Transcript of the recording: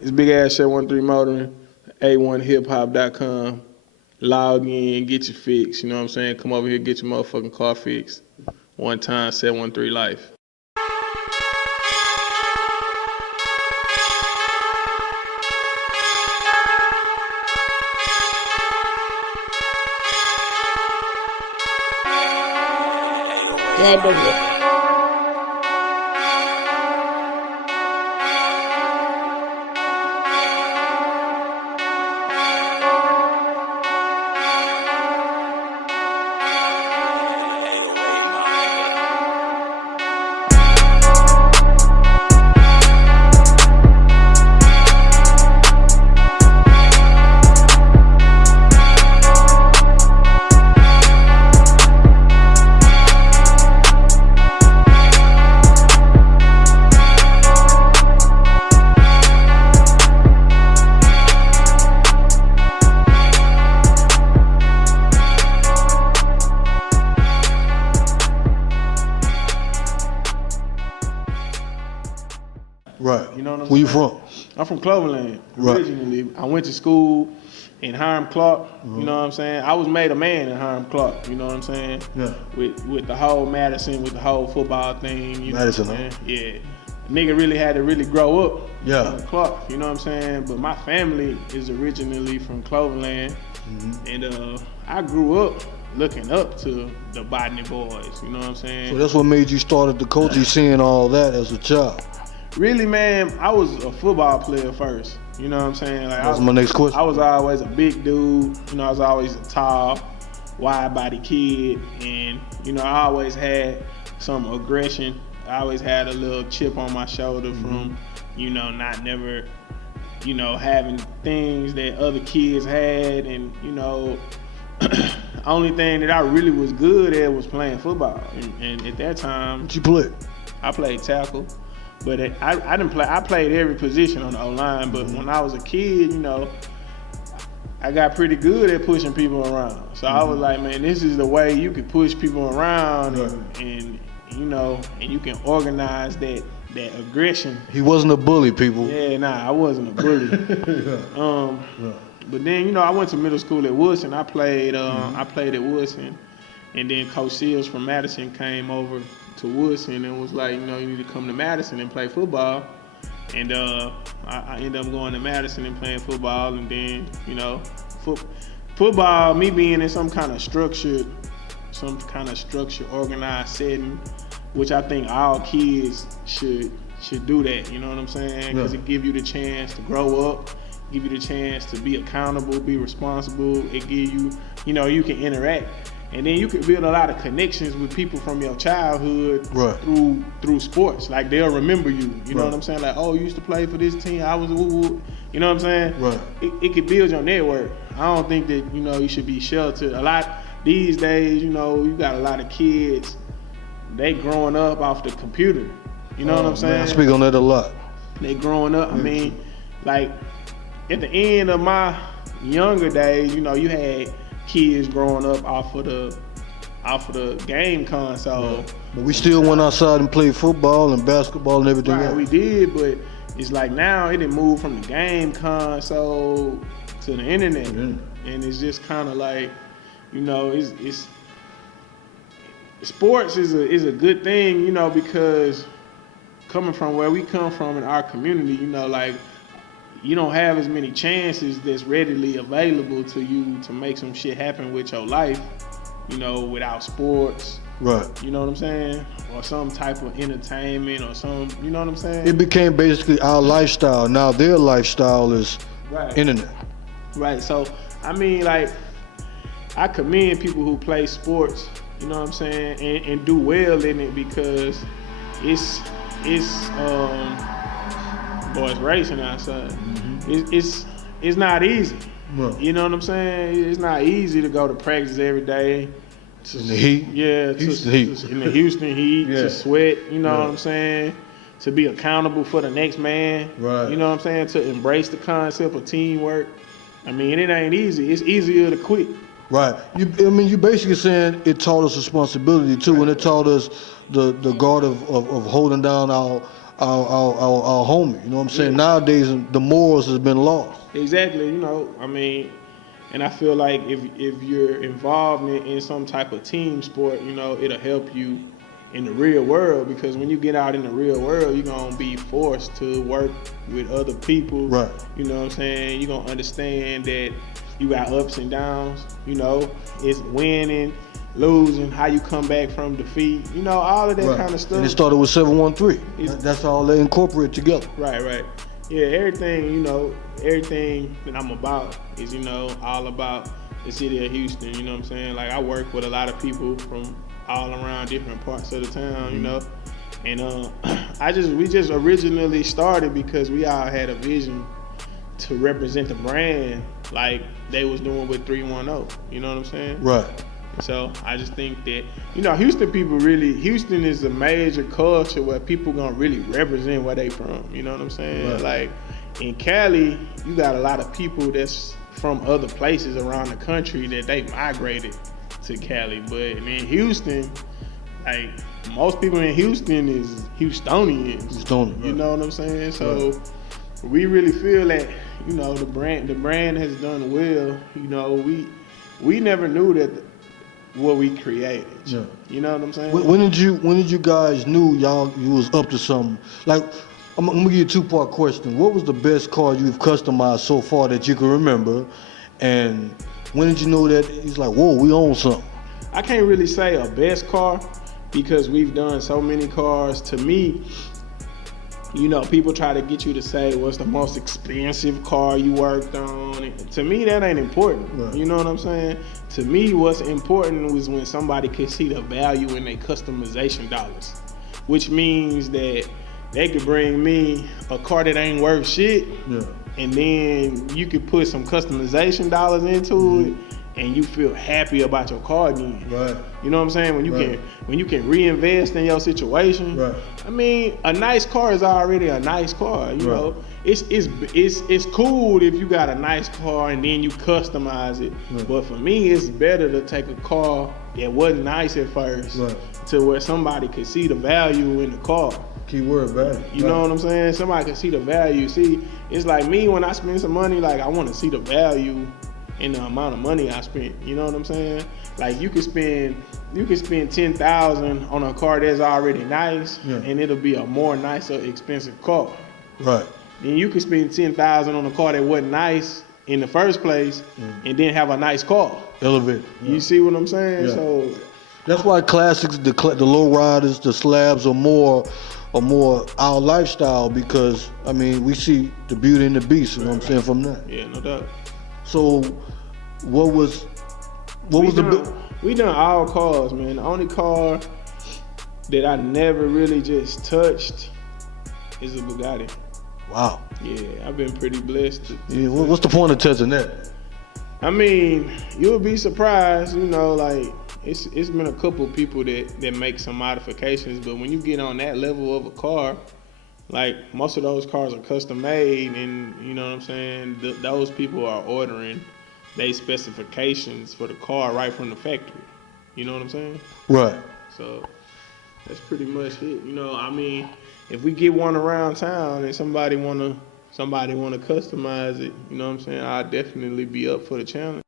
It's Big Ass Shit 13 Motoring, A1HipHop.com. Log in, get your fix. You know what I'm saying? Come over here, get your motherfucking car fixed. One time, 713 Life. Yeah, Right. You know what I'm Where you saying? from? I'm from Cloverland originally. Right. I went to school in Hiram Clark. You know what I'm saying? I was made a man in Hiram Clark. You know what I'm saying? Yeah. With the whole Madison, with the whole football thing. You Madison, know what I'm saying? Yeah. Nigga really had to really grow up. Yeah. In Clark. You know what I'm saying? But my family is originally from Cloverland, and I grew up looking up to the Botany boys. You know what I'm saying? So that's what made you start at the coaching, seeing all that as a child. Really, man, I was a football player first. You know what I'm saying? Like, That was my next question. I was always a big dude. You know, I was always a tall, wide-bodied kid. And, you know, I always had some aggression. I always had a little chip on my shoulder from, you know, not never, you know, having things that other kids had. And, you know, only thing that I really was good at was playing football. And at that time, What you play? I played tackle. But I didn't play. I played every position on the O-line. But when I was a kid, you know, I got pretty good at pushing people around. So I was like, man, this is the way you can push people around, and you know, and you can organize that aggression. He wasn't a bully, people. Yeah, nah, I wasn't a bully. But then, you know, I went to middle school at Woodson. I played at Woodson, and then Coach Seals from Madison came over to Woodson and was like, you know, you need to come to Madison and play football. And I ended up going to Madison and playing football. And then, you know, football, me being in some kind of structured, organized setting, which I think all kids should do that. You know what I'm saying? Because it give you the chance to grow up, give you the chance to be accountable, be responsible. It give you, you know, you can interact. And then you can build a lot of connections with people from your childhood through sports. Like, they'll remember you. You know what I'm saying? Like, oh, you used to play for this team. I was woo-woo. You know what I'm saying? Right. It could build your network. I don't think that, you know, you should be sheltered. A lot these days, you know, you got a lot of kids, they growing up off the computer. You know what I'm saying? Man, I speak on that a lot. They growing up. I mean, like, at the end of my younger days, you know, you had kids growing up off of the game console. But we still went outside and played football and basketball and everything else. We did, but it's like now it didn't move from the game console to the internet. And it's just kind of like, you know, it's sports is a good thing, you know, because coming from where we come from in our community, you know, like, you don't have as many chances that's readily available to you to make some shit happen with your life, you know, without sports. Right. You know what I'm saying? Or some type of entertainment or some, you know what I'm saying? It became basically our lifestyle. Now their lifestyle is internet. Right. So, I mean, like, I commend people who play sports, you know what I'm saying, and do well in it, because it's boys racing outside. It's not easy. Right. You know what I'm saying? It's not easy to go to practice every day. In the heat? Yeah, Houston heat. In the Houston heat, to sweat, you know what I'm saying? To be accountable for the next man. Right. You know what I'm saying? To embrace the concept of teamwork. I mean, it ain't easy. It's easier to quit. Right. You basically saying it taught us responsibility too, and it taught us the guard of holding down our homie. You know what I'm saying? Nowadays, the morals has been lost. Exactly. You know, I mean, and I feel like if you're involved in some type of team sport, you know, it'll help you in the real world, because when you get out in the real world, you're going to be forced to work with other people. Right. You know what I'm saying? You're going to understand that you got ups and downs. You know, it's winning, losing, how you come back from defeat. You know, all of that kind of stuff. And it started with 713. That's all they incorporate together. Right. Yeah, everything, you know, everything that I'm about is, you know, all about the city of Houston. You know what I'm saying? Like, I work with a lot of people from all around different parts of the town, you know. And we just originally started because we all had a vision to represent the brand like they was doing with 310. You know what I'm saying? Right. So I just think that, you know, Houston is a major culture where people gonna really represent where they from. You know what I'm saying? Right. Like in Cali, you got a lot of people that's from other places around the country that they migrated to Cali. But in Houston, like most people in Houston is Houstonians. You know what I'm saying? So we really feel that, you know, the brand has done well. You know, we never knew that what we created. Yeah. You know what I'm saying? When did you guys knew you was up to something? Like, I'm gonna give you a 2-part question. What was the best car you've customized so far that you can remember? And when did you know that it's like, whoa, we own something? I can't really say a best car because we've done so many cars. To me, you know, people try to get you to say what's the most expensive car you worked on. And to me, that ain't important. Right. You know what I'm saying? To me, what's important was when somebody could see the value in their customization dollars, which means that they could bring me a car that ain't worth shit, and then you could put some customization dollars into it, and you feel happy about your car again. Right. You know what I'm saying? When you can reinvest in your situation. Right. I mean, a nice car is already a nice car. You know, it's cool if you got a nice car and then you customize it. Right. But for me, it's better to take a car that wasn't nice at first to where somebody could see the value in the car. Keyword value. You know what I'm saying? Somebody can see the value. See, it's like me when I spend some money, like I want to see the value in the amount of money I spent. You know what I'm saying? Like you could spend $10,000 on a car that's already nice, and it'll be a more nicer, expensive car. Right. Then you could spend $10,000 on a car that wasn't nice in the first place, and then have a nice car. Elevate. You see what I'm saying? So that's why classics, the low riders, the slabs are more our lifestyle, because I mean we see the beauty in the beast. You know what I'm saying from that. Yeah, no doubt. So, we done all cars, man. The only car that I never really just touched is a Bugatti. Wow. Yeah, I've been pretty blessed. What's the point of touching that? I mean, you'll be surprised. You know, like it's been a couple people that make some modifications, but when you get on that level of a car, like most of those cars are custom made, and you know what I'm saying? Those people are ordering their specifications for the car right from the factory. You know what I'm saying? Right. So that's pretty much it. You know, I mean, if we get one around town and somebody wanna customize it, you know what I'm saying? I'll definitely be up for the challenge.